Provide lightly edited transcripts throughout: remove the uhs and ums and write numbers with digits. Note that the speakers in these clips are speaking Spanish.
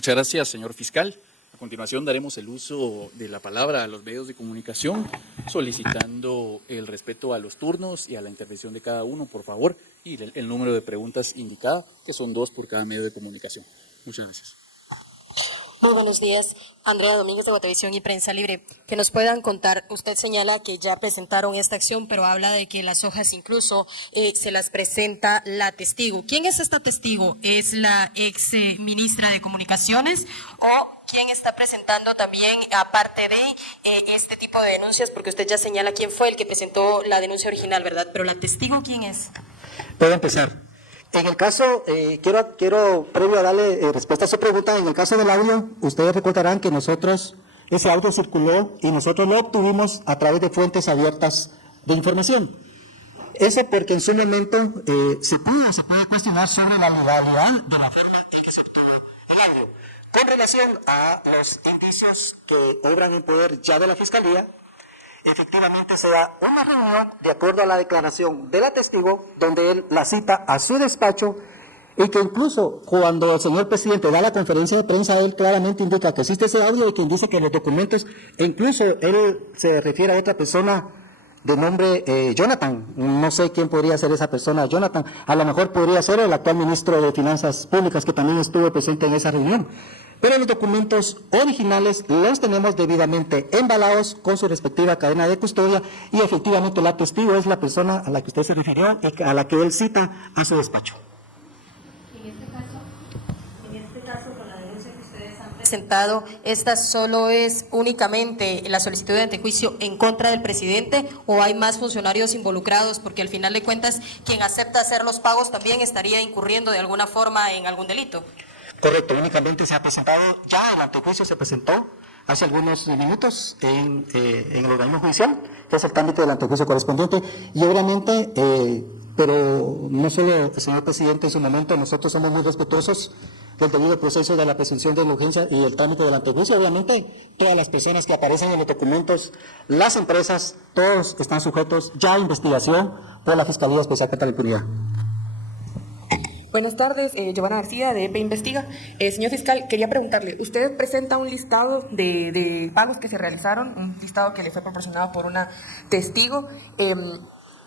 Muchas gracias, señor fiscal. A continuación daremos el uso de la palabra a los medios de comunicación, solicitando el respeto a los turnos y a la intervención de cada uno, por favor, y el número de preguntas indicada, que son 2 por cada medio de comunicación. Muchas gracias. Muy buenos días, Andrea Domínguez de Guatavisión y Prensa Libre. Que nos puedan contar, usted señala que ya presentaron esta acción, pero habla de que las hojas incluso se las presenta la testigo. ¿Quién es esta testigo? ¿Es la ex ministra de Comunicaciones o quién está presentando también, aparte de este tipo de denuncias? Porque usted ya señala quién fue el que presentó la denuncia original, ¿verdad? Pero la testigo, ¿quién es? Puedo empezar. En el caso, quiero previo a darle respuesta a su pregunta, en el caso del audio, ustedes recordarán que ese audio circuló y nosotros lo obtuvimos a través de fuentes abiertas de información. Eso porque en su momento se puede cuestionar sobre la legalidad de la forma en que se obtuvo el audio. Con relación a los indicios que obran en poder ya de la Fiscalía, efectivamente se da una reunión de acuerdo a la declaración de la testigo, donde él la cita a su despacho y que incluso cuando el señor presidente da la conferencia de prensa, él claramente indica que existe ese audio y que indica que los documentos, e incluso él se refiere a otra persona de nombre Jonathan. No sé quién podría ser esa persona, Jonathan. A lo mejor podría ser el actual ministro de Finanzas Públicas que también estuvo presente en esa reunión. Pero los documentos originales los tenemos debidamente embalados con su respectiva cadena de custodia y efectivamente la testigo es la persona a la que usted se refirió y a la que él cita a su despacho. En este caso, con la denuncia que ustedes han presentado, ¿esta solo es únicamente la solicitud de antejuicio en contra del presidente o hay más funcionarios involucrados? Porque al final de cuentas, quien acepta hacer los pagos también estaría incurriendo de alguna forma en algún delito. Correcto, únicamente se ha presentado, ya el antejuicio se presentó hace algunos minutos en el organismo judicial, que es el trámite del antejuicio correspondiente, y obviamente, pero no solo el señor presidente en su momento, nosotros somos muy respetuosos del debido proceso de la presunción de urgencia y el trámite del antejuicio. Obviamente, todas las personas que aparecen en los documentos, las empresas, todos están sujetos ya a investigación por la Fiscalía Especial contra la Impunidad. Buenas tardes, Giovanna García de EPE Investiga. Señor fiscal, quería preguntarle, usted presenta un listado de pagos que se realizaron, un listado que le fue proporcionado por una testigo.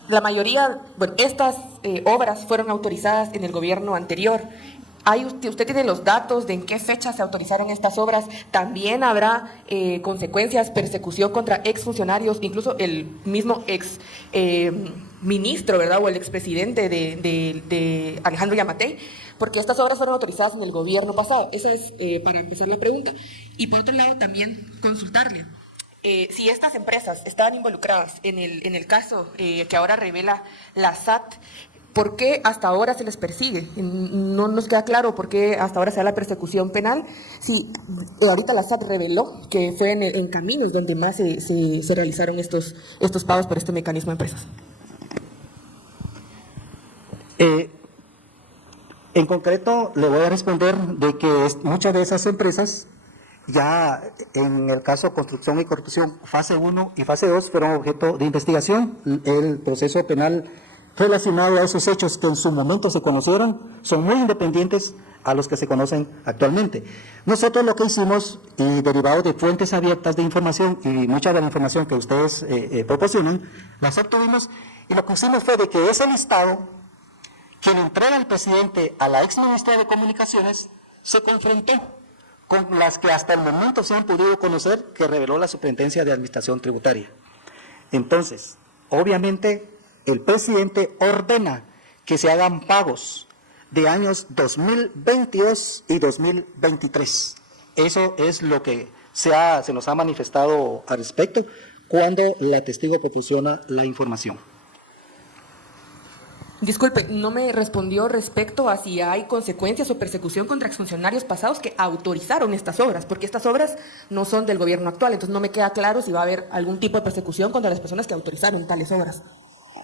La mayoría, bueno, estas obras fueron autorizadas en el gobierno anterior. ¿Usted tiene los datos de en qué fecha se autorizaron estas obras? ¿También habrá consecuencias, persecución contra exfuncionarios, incluso el mismo ex ministro, ¿verdad? O el expresidente de Alejandro Yamatei? Porque estas obras fueron autorizadas en el gobierno pasado. Esa es para empezar la pregunta. Y por otro lado, también consultarle. Si estas empresas estaban involucradas en el caso que ahora revela la SAT, ¿por qué hasta ahora se les persigue? No nos queda claro por qué hasta ahora se da la persecución penal. Si ahorita la SAT reveló que fue en Caminos donde más se realizaron estos pagos por este mecanismo de empresas. En concreto, le voy a responder de que muchas de esas empresas, ya en el caso construcción y corrupción, fase 1 y fase 2 fueron objeto de investigación. El proceso penal relacionado a esos hechos que en su momento se conocieron son muy independientes a los que se conocen actualmente. Nosotros lo que hicimos, y derivado de fuentes abiertas de información y mucha de la información que ustedes proporcionan, las obtuvimos, y lo que hicimos fue de que ese listado que le entrega el presidente a la ex ministra de Comunicaciones se confrontó con las que hasta el momento se han podido conocer que reveló la Superintendencia de Administración Tributaria. Entonces, obviamente, el presidente ordena que se hagan pagos de años 2022 y 2023. Eso es lo que se nos ha manifestado al respecto cuando la testigo proporciona la información. Disculpe, no me respondió respecto a si hay consecuencias o persecución contra exfuncionarios pasados que autorizaron estas obras, porque estas obras no son del gobierno actual, entonces no me queda claro si va a haber algún tipo de persecución contra las personas que autorizaron tales obras.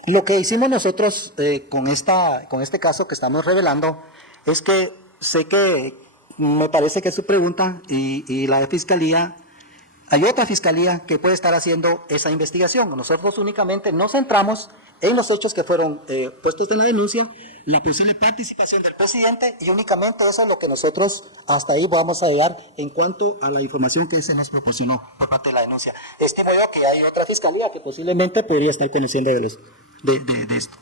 Lo que hicimos nosotros con este caso que estamos revelando es que sé que me parece que es su pregunta y la de Fiscalía, hay otra Fiscalía que puede estar haciendo esa investigación. Nosotros únicamente nos centramos en los hechos que fueron puestos en la denuncia. la posible participación del presidente, y únicamente eso es lo que nosotros hasta ahí vamos a llegar en cuanto a la información que se nos proporcionó por parte de la denuncia. Estimo yo que hay otra fiscalía que posiblemente podría estar conociendo de esto.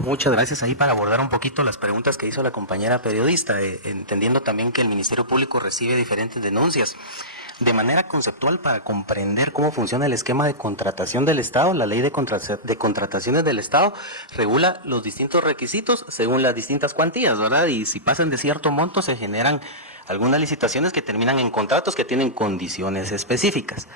Muchas gracias. Ahí para abordar un poquito las preguntas que hizo la compañera periodista, entendiendo también que el Ministerio Público recibe diferentes denuncias. De manera conceptual, para comprender cómo funciona el esquema de contratación del Estado, la ley de contrataciones del Estado regula los distintos requisitos según las distintas cuantías, ¿verdad? Y si pasan de cierto monto se generan algunas licitaciones que terminan en contratos que tienen condiciones específicas.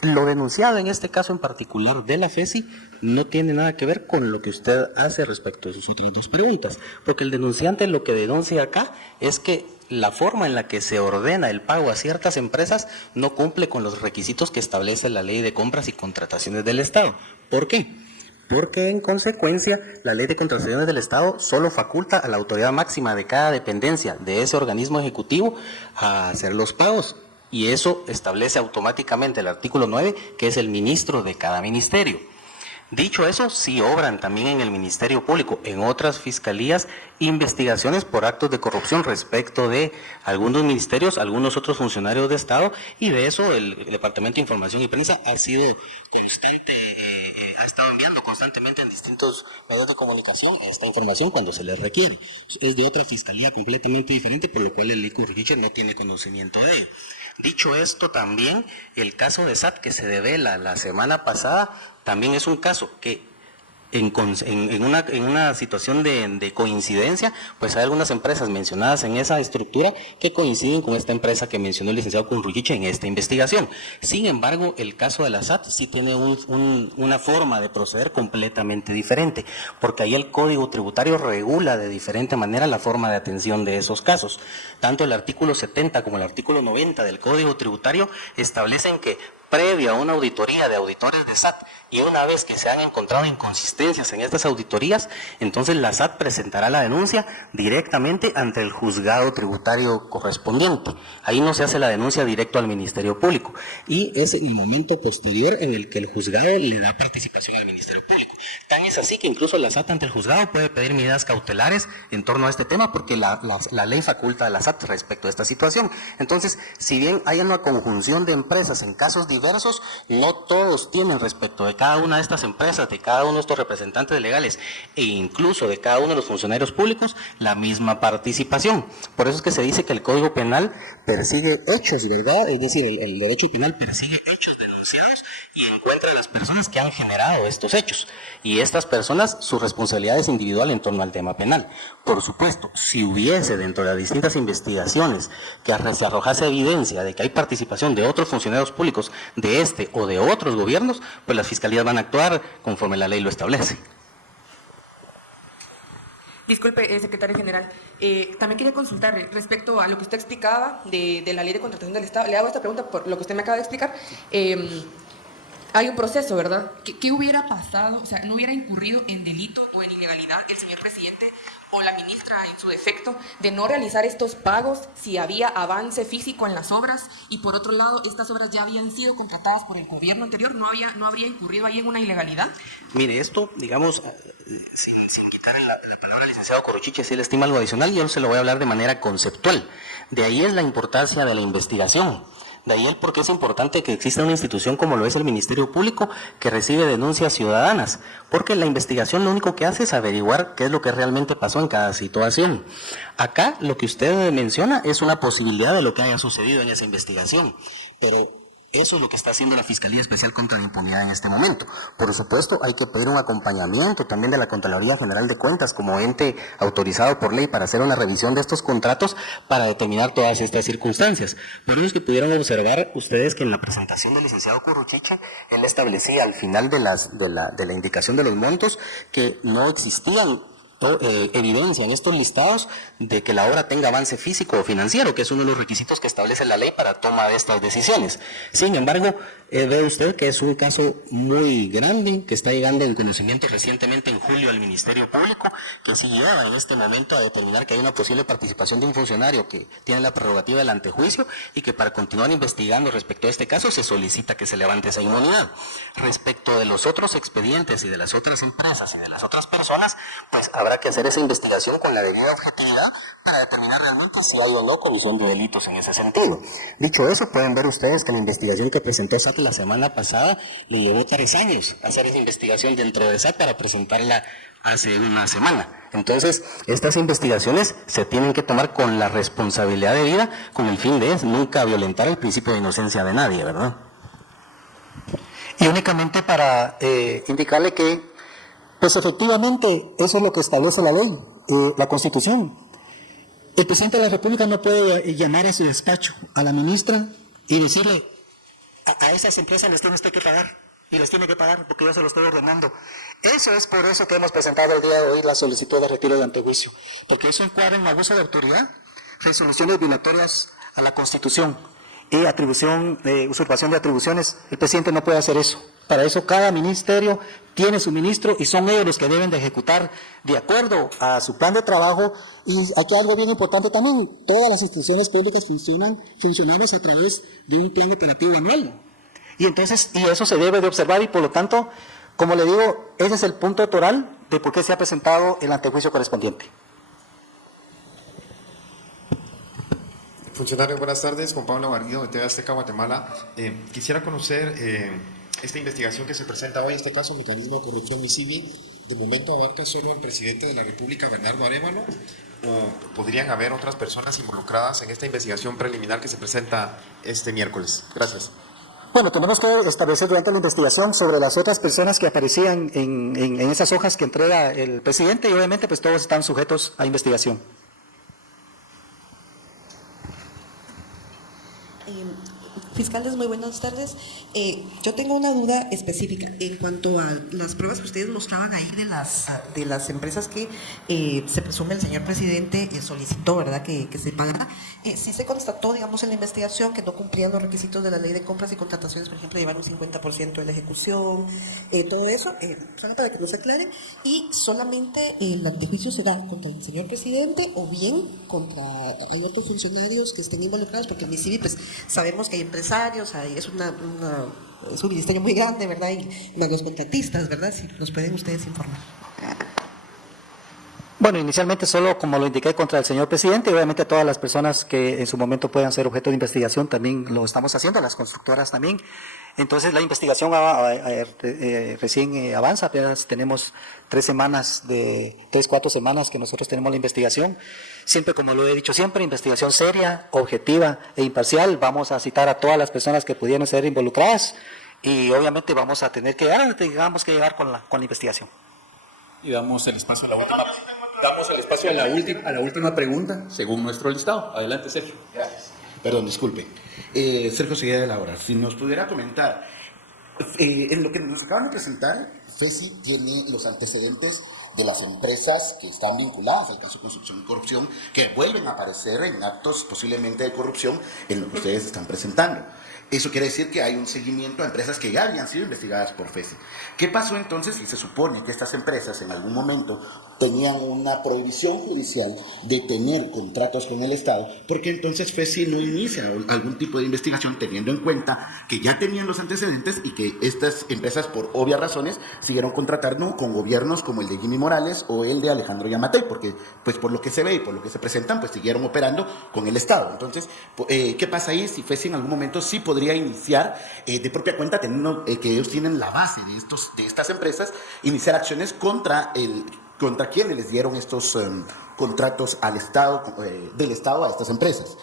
Lo denunciado en este caso en particular de la FESI no tiene nada que ver con lo que usted hace respecto a sus otras dos preguntas, porque el denunciante lo que denuncia acá es que la forma en la que se ordena el pago a ciertas empresas no cumple con los requisitos que establece la Ley de Compras y Contrataciones del Estado. ¿Por qué? Porque en consecuencia la Ley de Contrataciones del Estado solo faculta a la autoridad máxima de cada dependencia de ese organismo ejecutivo a hacer los pagos. Y eso establece automáticamente el artículo 9, que es el ministro de cada ministerio. Dicho eso, sí obran también en el Ministerio Público, en otras fiscalías, investigaciones por actos de corrupción respecto de algunos ministerios, algunos otros funcionarios de Estado, y de eso el Departamento de Información y Prensa ha sido constante, ha estado enviando constantemente en distintos medios de comunicación esta información cuando se les requiere. Es de otra fiscalía completamente diferente, por lo cual el ICO Richer no tiene conocimiento de ello. Dicho esto, también el caso de SAT que se devela la semana pasada, también es un caso que en una situación de coincidencia, pues hay algunas empresas mencionadas en esa estructura que coinciden con esta empresa que mencionó el licenciado Kunruchiche en esta investigación. Sin embargo, el caso de la SAT sí tiene una forma de proceder completamente diferente, porque ahí el Código Tributario regula de diferente manera la forma de atención de esos casos. Tanto el artículo 70 como el artículo 90 del Código Tributario establecen que previo a una auditoría de auditores de SAT y una vez que se han encontrado inconsistencias en estas auditorías, entonces la SAT presentará la denuncia directamente ante el juzgado tributario correspondiente. Ahí no se hace la denuncia directo al Ministerio Público y es el momento posterior en el que el juzgado le da participación al Ministerio Público. Tan es así que incluso la SAT ante el juzgado puede pedir medidas cautelares en torno a este tema porque la ley faculta a la SAT respecto a esta situación. Entonces, si bien hay una conjunción de empresas en casos diversos, no todos tienen respecto de cada una de estas empresas, de cada uno de estos representantes legales e incluso de cada uno de los funcionarios públicos la misma participación. Por eso es que se dice que el Código Penal persigue hechos, ¿verdad? Es decir, el derecho penal persigue hechos denunciados y encuentra a las personas que han generado estos hechos. Y estas personas, su responsabilidad es individual en torno al tema penal. Por supuesto, si hubiese dentro de las distintas investigaciones que se arrojase evidencia de que hay participación de otros funcionarios públicos de este o de otros gobiernos, pues las fiscalías van a actuar conforme la ley lo establece. Disculpe, secretario general, también quería consultar respecto a lo que usted explicaba de la ley de contratación del Estado. Le hago esta pregunta por lo que usted me acaba de explicar. Hay un proceso, ¿verdad? ¿Qué hubiera pasado? O sea, ¿no hubiera incurrido en delito o en ilegalidad el señor presidente o la ministra en su defecto de no realizar estos pagos si había avance físico en las obras y por otro lado estas obras ya habían sido contratadas por el gobierno anterior? ¿No habría incurrido ahí en una ilegalidad? Mire, esto, digamos, sin quitarle la palabra al licenciado Corruchiche, si él estima algo adicional, yo se lo voy a hablar de manera conceptual. De ahí es la importancia de la investigación. De ahí el por qué es importante que exista una institución como lo es el Ministerio Público que recibe denuncias ciudadanas, porque la investigación lo único que hace es averiguar qué es lo que realmente pasó en cada situación. Acá lo que usted menciona es una posibilidad de lo que haya sucedido en esa investigación, pero eso es lo que está haciendo la Fiscalía Especial contra la Impunidad en este momento. Por supuesto, hay que pedir un acompañamiento también de la Contraloría General de Cuentas como ente autorizado por ley para hacer una revisión de estos contratos para determinar todas estas circunstancias. Por eso es que pudieron observar ustedes que en la presentación del licenciado Curruchiche, él establecía al final de la indicación de los montos que no existían evidencia en estos listados de que la obra tenga avance físico o financiero, que es uno de los requisitos que establece la ley para toma de estas decisiones. Sin embargo, ve usted que es un caso muy grande, que está llegando en conocimiento recientemente en julio al Ministerio Público, que sí lleva en este momento a determinar que hay una posible participación de un funcionario que tiene la prerrogativa del antejuicio y que para continuar investigando respecto a este caso se solicita que se levante esa inmunidad. Respecto de los otros expedientes y de las otras empresas y de las otras personas, pues habrá que hacer esa investigación con la debida objetividad para determinar realmente si hay o no comisión de delitos en ese sentido. Dicho eso, pueden ver ustedes que la investigación que presentó SAT la semana pasada le llevó 3 años hacer esa investigación dentro de SAT para presentarla hace una semana. Entonces, estas investigaciones se tienen que tomar con la responsabilidad debida, con el fin de nunca violentar el principio de inocencia de nadie, ¿verdad? Y únicamente para indicarle que, pues efectivamente, eso es lo que establece la ley, la Constitución. El presidente de la República no puede llamar a su despacho a la ministra y decirle, a esas empresas les tiene usted que pagar, y les tiene que pagar porque yo se lo estoy ordenando. Eso es por eso que hemos presentado el día de hoy la solicitud de retiro de antejuicio, porque eso encuadra en abuso de autoridad, resoluciones violatorias a la Constitución y atribución, usurpación de atribuciones. El presidente no puede hacer eso. Para eso cada ministerio tiene su ministro y son ellos los que deben de ejecutar de acuerdo a su plan de trabajo. Y aquí algo bien importante también, todas las instituciones públicas funcionamos a través de un plan operativo anual. Y entonces, y eso se debe de observar y por lo tanto, como le digo, ese es el punto toral de por qué se ha presentado el antejuicio correspondiente. Funcionario, buenas tardes. Juan Pablo Garrido, de TV Azteca, Guatemala. Quisiera conocer esta investigación que se presenta hoy, este caso, mecanismo de corrupción MISIBI. ¿De momento abarca solo el presidente de la República, Bernardo Arévalo, o podrían haber otras personas involucradas en esta investigación preliminar que se presenta este miércoles? Gracias. Bueno, tenemos que establecer durante la investigación sobre las otras personas que aparecían en esas hojas que entrega el presidente y obviamente pues todos están sujetos a investigación. Fiscales, muy buenas tardes. Yo tengo una duda específica en cuanto a las pruebas que ustedes mostraban ahí de las empresas que se presume el señor presidente solicitó, ¿verdad?, que se pagara. Sí se constató, digamos, en la investigación que no cumplían los requisitos de la ley de compras y contrataciones, por ejemplo, llevar un 50% de la ejecución, todo eso, solo para que nos aclare. Y solamente el antejuicio se da contra el señor presidente o bien hay otros funcionarios que estén involucrados, porque el MISIBI, pues sabemos que hay empresarios, es un ministerio muy grande, ¿verdad? Y más los contratistas, ¿verdad? Si nos pueden ustedes informar. Bueno, inicialmente solo, como lo indiqué, contra el señor presidente, y obviamente todas las personas que en su momento puedan ser objeto de investigación también lo estamos haciendo, las constructoras también. Entonces la investigación recién avanza, apenas tenemos 4 semanas que nosotros tenemos la investigación. Siempre, como lo he dicho siempre, investigación seria, objetiva e imparcial. Vamos a citar a todas las personas que pudieran ser involucradas y obviamente vamos a tener que llegar con la investigación. Y damos el espacio a la última pregunta, según nuestro listado. Adelante, Sergio. Gracias. Perdón, disculpe. Sergio Seguida de la Hora, si nos pudiera comentar, en lo que nos acaban de presentar, FESI tiene los antecedentes de las empresas que están vinculadas al caso de construcción y corrupción, que vuelven a aparecer en actos posiblemente de corrupción en lo que ustedes están presentando. Eso quiere decir que hay un seguimiento a empresas que ya habían sido investigadas por FESI. ¿Qué pasó entonces si se supone que estas empresas en algún momento tenían una prohibición judicial de tener contratos con el Estado? Porque entonces FESI no inicia algún tipo de investigación teniendo en cuenta que ya tenían los antecedentes y que estas empresas, por obvias razones, siguieron contratando con gobiernos como el de Jimmy Morales o el de Alejandro Yamatei, porque pues por lo que se ve y por lo que se presentan, pues siguieron operando con el Estado. Entonces, ¿qué pasa ahí si FESI en algún momento sí podría iniciar de propia cuenta, teniendo que ellos tienen la base de estas empresas, iniciar acciones contra quienes les dieron estos contratos al Estado, del Estado a estas empresas?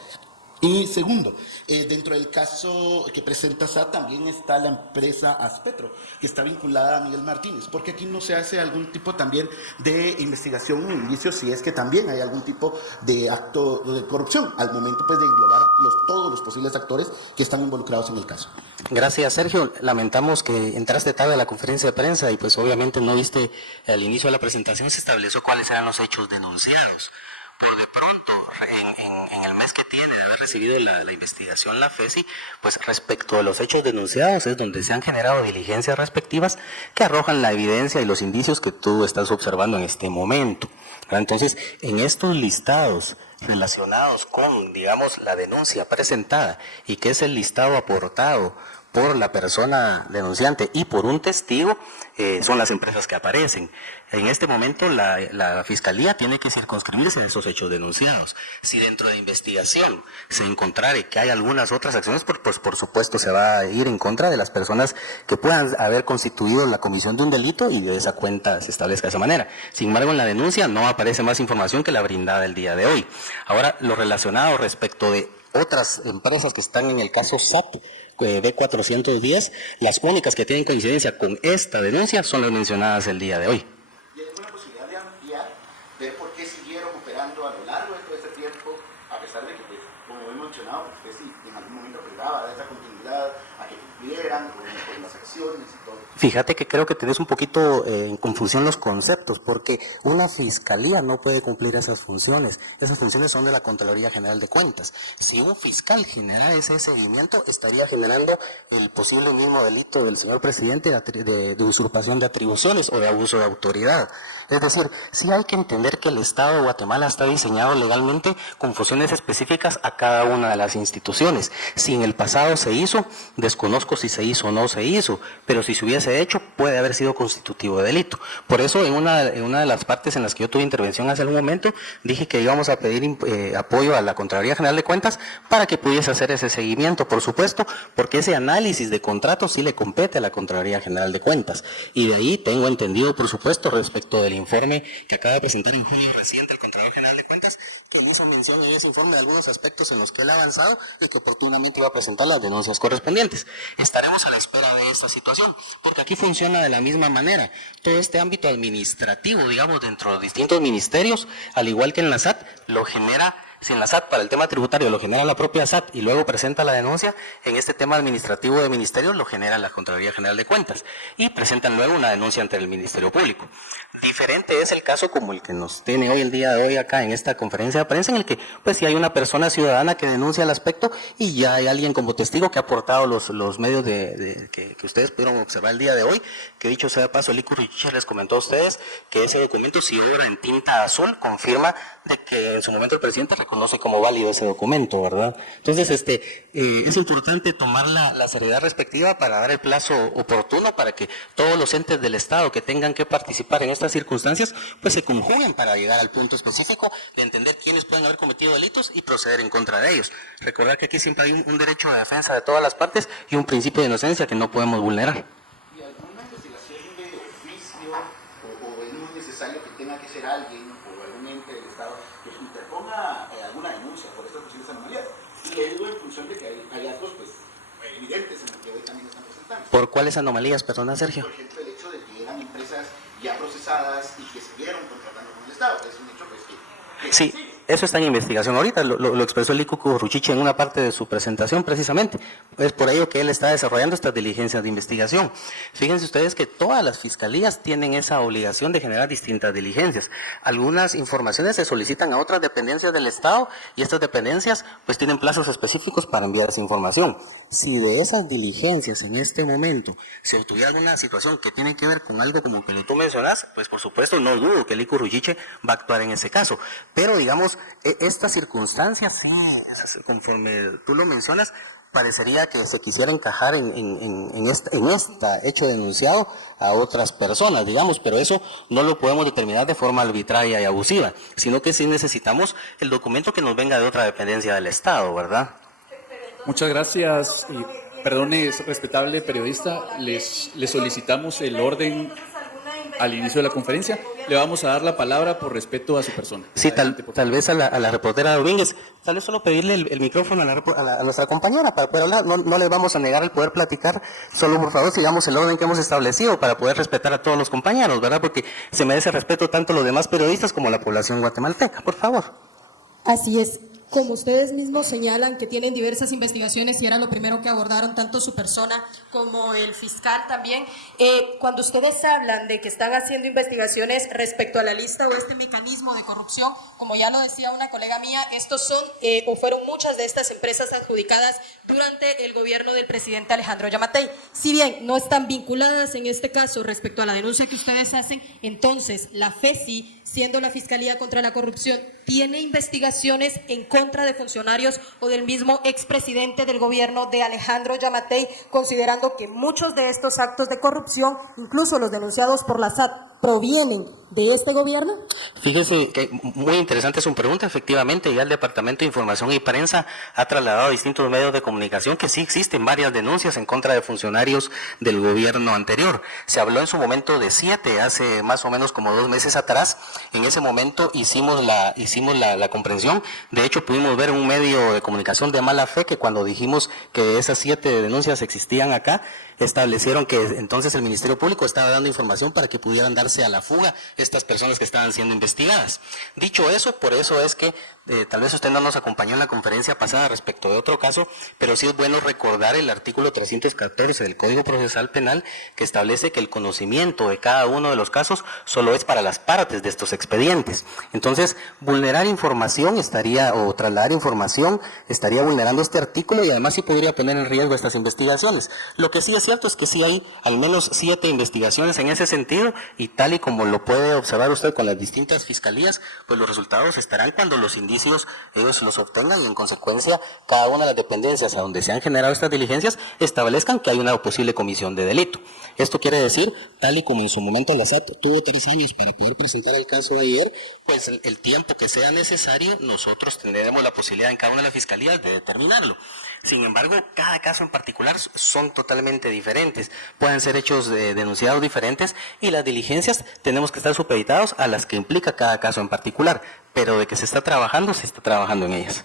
Y segundo, dentro del caso que presenta SAT también está la empresa Aspetro, que está vinculada a Miguel Martínez, porque aquí no se hace algún tipo también de investigación o indicio si es que también hay algún tipo de acto de corrupción al momento pues de englobar todos los posibles actores que están involucrados en el caso. Gracias, Sergio. Lamentamos que entraste tarde a la conferencia de prensa y pues obviamente no viste al inicio de la presentación, se estableció cuáles eran los hechos denunciados. Por de pronto, en el mes que tiene de haber recibido la investigación la FESI, pues respecto a los hechos denunciados es donde se han generado diligencias respectivas que arrojan la evidencia y los indicios que tú estás observando en este momento. Entonces, en estos listados relacionados con, digamos, la denuncia presentada y que es el listado aportado por la persona denunciante y por un testigo, son las empresas que aparecen. En este momento la Fiscalía tiene que circunscribirse a esos hechos denunciados. Si dentro de investigación se encontrare que hay algunas otras acciones, pues por supuesto se va a ir en contra de las personas que puedan haber constituido la comisión de un delito y de esa cuenta se establezca de esa manera. Sin embargo, en la denuncia no aparece más información que la brindada el día de hoy. Ahora, lo relacionado respecto de otras empresas que están en el caso SAT, B410, las únicas que tienen coincidencia con esta denuncia son las mencionadas el día de hoy. ¿Y hay alguna posibilidad de ampliar, ver por qué siguieron operando a lo largo de todo este tiempo, a pesar de que, pues, como hemos mencionado, pues sí, en algún momento pues, daba esa continuidad a que cumplieran con las acciones y todo? Fíjate que creo que tenés un poquito en confusión los conceptos, porque una fiscalía no puede cumplir esas funciones. Esas funciones son de la Contraloría General de Cuentas. Si un fiscal genera ese seguimiento, estaría generando el posible mismo delito del señor presidente de usurpación de atribuciones o de abuso de autoridad. Es decir, sí hay que entender que el Estado de Guatemala está diseñado legalmente con funciones específicas a cada una de las instituciones. Si en el pasado se hizo, desconozco si se hizo o no se hizo, pero si se hubiese hecho, puede haber sido constitutivo de delito. Por eso, en una de las partes en las que yo tuve intervención hace algún momento, dije que íbamos a pedir apoyo a la Contraloría General de Cuentas para que pudiese hacer ese seguimiento, por supuesto, porque ese análisis de contratos sí le compete a la Contraloría General de Cuentas. Y de ahí tengo entendido, por supuesto, respecto del informe que acaba de presentar en julio reciente el Contralor General de Cuentas, que hizo mención en ese informe de algunos aspectos en los que él ha avanzado y que oportunamente iba a presentar las denuncias correspondientes. Estaremos a la espera de esta situación, porque aquí funciona de la misma manera. Todo este ámbito administrativo, digamos, dentro de los distintos ministerios, al igual que en la SAT, lo genera. Si en la SAT para el tema tributario lo genera la propia SAT y luego presenta la denuncia, en este tema administrativo de ministerios lo genera la Contraloría General de Cuentas y presentan luego una denuncia ante el Ministerio Público. Diferente es el caso como el que nos tiene hoy el día de hoy acá en esta conferencia de prensa, en el que pues si hay una persona ciudadana que denuncia el aspecto y ya hay alguien como testigo que ha aportado los medios que ustedes pudieron observar el día de hoy, que dicho sea de paso, el ICU les comentó a ustedes que ese documento, si obra en tinta azul, confirma de que en su momento el presidente reconoce como válido ese documento, ¿verdad? Entonces, es importante tomar la seriedad respectiva para dar el plazo oportuno para que todos los entes del Estado que tengan que participar en estas circunstancias, pues se conjuguen para llegar al punto específico de entender quiénes pueden haber cometido delitos y proceder en contra de ellos. Recordar que aquí siempre hay un derecho de defensa de todas las partes y un principio de inocencia que no podemos vulnerar. ¿Y alguna investigación de oficio o es muy necesario que tenga que ser alguien o algún ente del Estado que interponga alguna denuncia por estas posibles anomalías? Y le digo en función de que hay hallazgos pues, evidentes en los que hoy también están presentando. ¿Por cuáles anomalías, perdona, Sergio? Por ejemplo, el hecho de que eran empresas ya procesadas y que siguieron contratando con el Estado. Es un hecho pues, que Sí, sigue. eso está en investigación ahorita, lo expresó el ICU Ruchiche en una parte de su presentación precisamente. Es por ello que él está desarrollando estas diligencias de investigación. Fíjense ustedes que todas las fiscalías tienen esa obligación de generar distintas diligencias. Algunas informaciones se solicitan a otras dependencias del Estado y estas dependencias pues tienen plazos específicos para enviar esa información. Si de esas diligencias en este momento se obtuviera alguna situación que tiene que ver con algo como que lo tú mencionas, pues por supuesto no dudo que el ICU Ruchiche va a actuar en ese caso. Pero digamos, estas circunstancias, sí, conforme tú lo mencionas, parecería que se quisiera encajar en este hecho denunciado a otras personas, digamos, pero eso no lo podemos determinar de forma arbitraria y abusiva, sino que sí necesitamos el documento que nos venga de otra dependencia del Estado, ¿verdad? Muchas gracias. Perdone, respetable periodista, les solicitamos el orden. al inicio de la conferencia. Le vamos a dar la palabra por respeto a su persona. Sí, Adelante, por tal vez a la reportera Domínguez, tal vez solo pedirle el micrófono a nuestra compañera para poder hablar. No le vamos a negar el poder platicar, solo por favor sigamos el orden que hemos establecido para poder respetar a todos los compañeros, ¿verdad? Porque se merece respeto tanto los demás periodistas como la población guatemalteca, por favor. Así es. Como ustedes mismos señalan que tienen diversas investigaciones y era lo primero que abordaron tanto su persona como el fiscal también, cuando ustedes hablan de que están haciendo investigaciones respecto a la lista o este mecanismo de corrupción, como ya lo decía una colega mía, estos son o fueron muchas de estas empresas adjudicadas durante el gobierno del presidente Alejandro Yamatei. Si bien no están vinculadas en este caso respecto a la denuncia que ustedes hacen, entonces la FESI, siendo la Fiscalía contra la Corrupción, tiene investigaciones en contra de funcionarios o del mismo expresidente del gobierno de Alejandro Yamatei, considerando que muchos de estos actos de corrupción, incluso los denunciados por la SAT, provienen de este gobierno? Fíjese que muy interesante su pregunta. Efectivamente, ya el Departamento de Información y Prensa ha trasladado a distintos medios de comunicación que sí existen varias denuncias en contra de funcionarios del gobierno anterior. Se habló en su momento de 7, hace más o menos como 2 meses atrás. En ese momento hicimos la comprensión. De hecho, pudimos ver en un medio de comunicación de mala fe que cuando dijimos que esas 7 denuncias existían acá, establecieron que entonces el Ministerio Público estaba dando información para que pudieran darse a la fuga estas personas que estaban siendo investigadas. Dicho eso, por eso es que tal vez usted no nos acompañó en la conferencia pasada respecto de otro caso, pero sí es bueno recordar el artículo 314 del Código Procesal Penal, que establece que el conocimiento de cada uno de los casos solo es para las partes de estos expedientes. Entonces, vulnerar información o trasladar información estaría vulnerando este artículo y además sí podría poner en riesgo estas investigaciones. Lo que sí es cierto es que sí hay al menos 7 investigaciones en ese sentido, y tal y como lo puede observar usted con las distintas fiscalías, pues los resultados estarán cuando los indicios ellos los obtengan y en consecuencia cada una de las dependencias a donde se han generado estas diligencias establezcan que hay una posible comisión de delito. Esto quiere decir, tal y como en su momento la SAT tuvo 3 años para poder presentar el caso de ayer, pues el tiempo que sea necesario nosotros tendremos la posibilidad en cada una de las fiscalías de determinarlo. Sin embargo, cada caso en particular son totalmente diferentes, pueden ser hechos denunciados diferentes y las diligencias tenemos que estar supeditados a las que implica cada caso en particular, pero de que se está trabajando en ellas.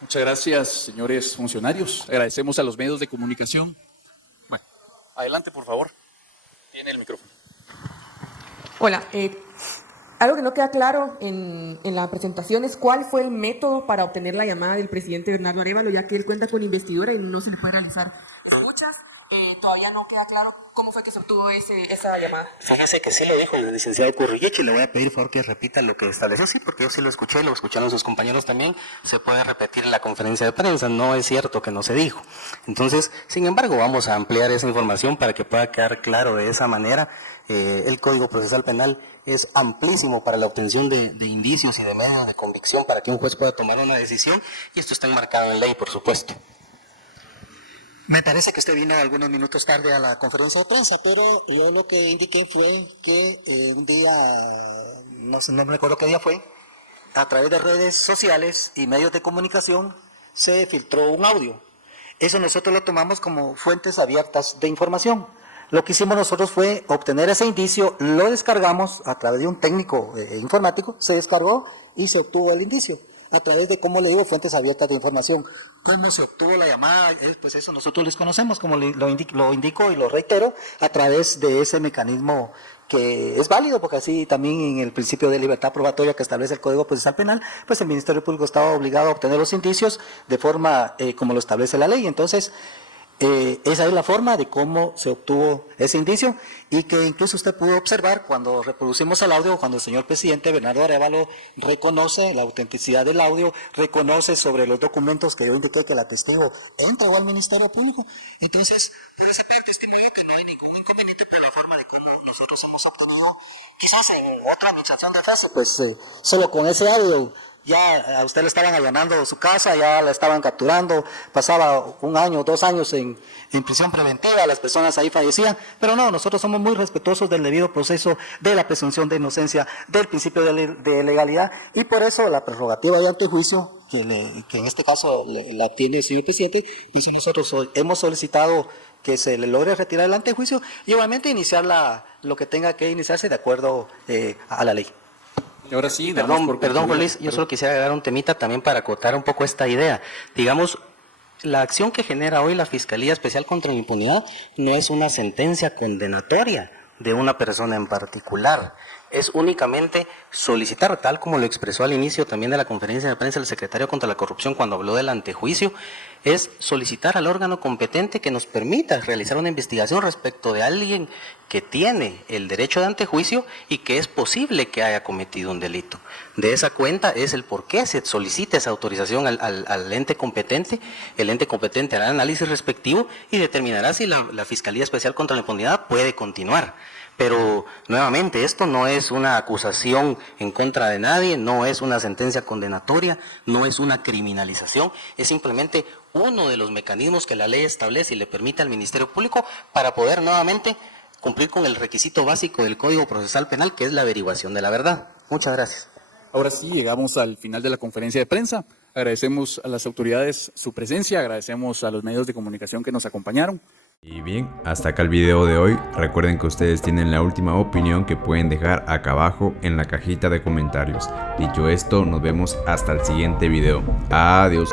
Muchas gracias, señores funcionarios. Agradecemos a los medios de comunicación. Bueno, adelante, por favor. Tiene el micrófono. Hola, algo que no queda claro en la presentación es cuál fue el método para obtener la llamada del presidente Bernardo Arévalo, ya que él cuenta con investidura y no se le puede realizar escuchas. Todavía no queda claro cómo fue que se obtuvo esa llamada. Fíjese que sí lo dijo el licenciado Currilleche, le voy a pedir por favor que repita lo que estableció, sí, porque yo sí lo escuché, lo escucharon sus compañeros también, se puede repetir en la conferencia de prensa, no es cierto que no se dijo. Entonces, sin embargo, vamos a ampliar esa información para que pueda quedar claro de esa manera. El Código Procesal Penal es amplísimo para la obtención de indicios y de medios de convicción para que un juez pueda tomar una decisión, y esto está enmarcado en ley, por supuesto. Me parece que usted vino algunos minutos tarde a la conferencia de prensa, pero yo lo que indiqué fue que un día, no me recuerdo qué día fue, a través de redes sociales y medios de comunicación se filtró un audio. Eso nosotros lo tomamos como fuentes abiertas de información. Lo que hicimos nosotros fue obtener ese indicio, lo descargamos a través de un técnico informático, se descargó y se obtuvo el indicio a través de, como le digo, fuentes abiertas de información. ¿Cómo se obtuvo la llamada? Pues eso nosotros les conocemos, como lo indico y lo reitero, a través de ese mecanismo que es válido, porque así también en el principio de libertad probatoria que establece el Código Procesal Penal, pues el Ministerio Público estaba obligado a obtener los indicios de forma como lo establece la ley. Entonces, esa es la forma de cómo se obtuvo ese indicio, y que incluso usted pudo observar cuando reproducimos el audio, cuando el señor presidente Bernardo Arévalo reconoce la autenticidad del audio, reconoce sobre los documentos que yo indiqué que la testigo entregó al Ministerio Público. Entonces, por esa parte, estimo yo que no hay ningún inconveniente, pero la forma de cómo nosotros hemos obtenido, quizás en otra administración de fase, pues solo con ese audio, ya a usted le estaban allanando su casa, ya la estaban capturando, pasaba 1 año, 2 años en prisión preventiva, las personas ahí fallecían, pero no, nosotros somos muy respetuosos del debido proceso, de la presunción de inocencia, del principio de legalidad, y por eso la prerrogativa de antejuicio, que en este caso la tiene el señor presidente, pues nosotros hemos solicitado que se le logre retirar el antejuicio y obviamente iniciar lo que tenga que iniciarse de acuerdo a la ley. Y ahora sí, damos por Perdón, concluido. Luis, yo solo quisiera agregar un temita también para acotar un poco esta idea. Digamos, la acción que genera hoy la Fiscalía Especial contra la Impunidad no es una sentencia condenatoria de una persona en particular. Es únicamente solicitar, tal como lo expresó al inicio también de la conferencia de prensa el secretario contra la corrupción cuando habló del antejuicio, es solicitar al órgano competente que nos permita realizar una investigación respecto de alguien que tiene el derecho de antejuicio y que es posible que haya cometido un delito. De esa cuenta es el por qué se solicita esa autorización al ente competente. El ente competente hará el análisis respectivo y determinará si la Fiscalía Especial contra la Impunidad puede continuar. Pero, nuevamente, esto no es una acusación en contra de nadie, no es una sentencia condenatoria, no es una criminalización, es simplemente uno de los mecanismos que la ley establece y le permite al Ministerio Público para poder nuevamente cumplir con el requisito básico del Código Procesal Penal, que es la averiguación de la verdad. Muchas gracias. Ahora sí, llegamos al final de la conferencia de prensa. Agradecemos a las autoridades su presencia, agradecemos a los medios de comunicación que nos acompañaron. Y bien, hasta acá el video de hoy. Recuerden que ustedes tienen la última opinión que pueden dejar acá abajo en la cajita de comentarios. Dicho esto, nos vemos hasta el siguiente video. Adiós.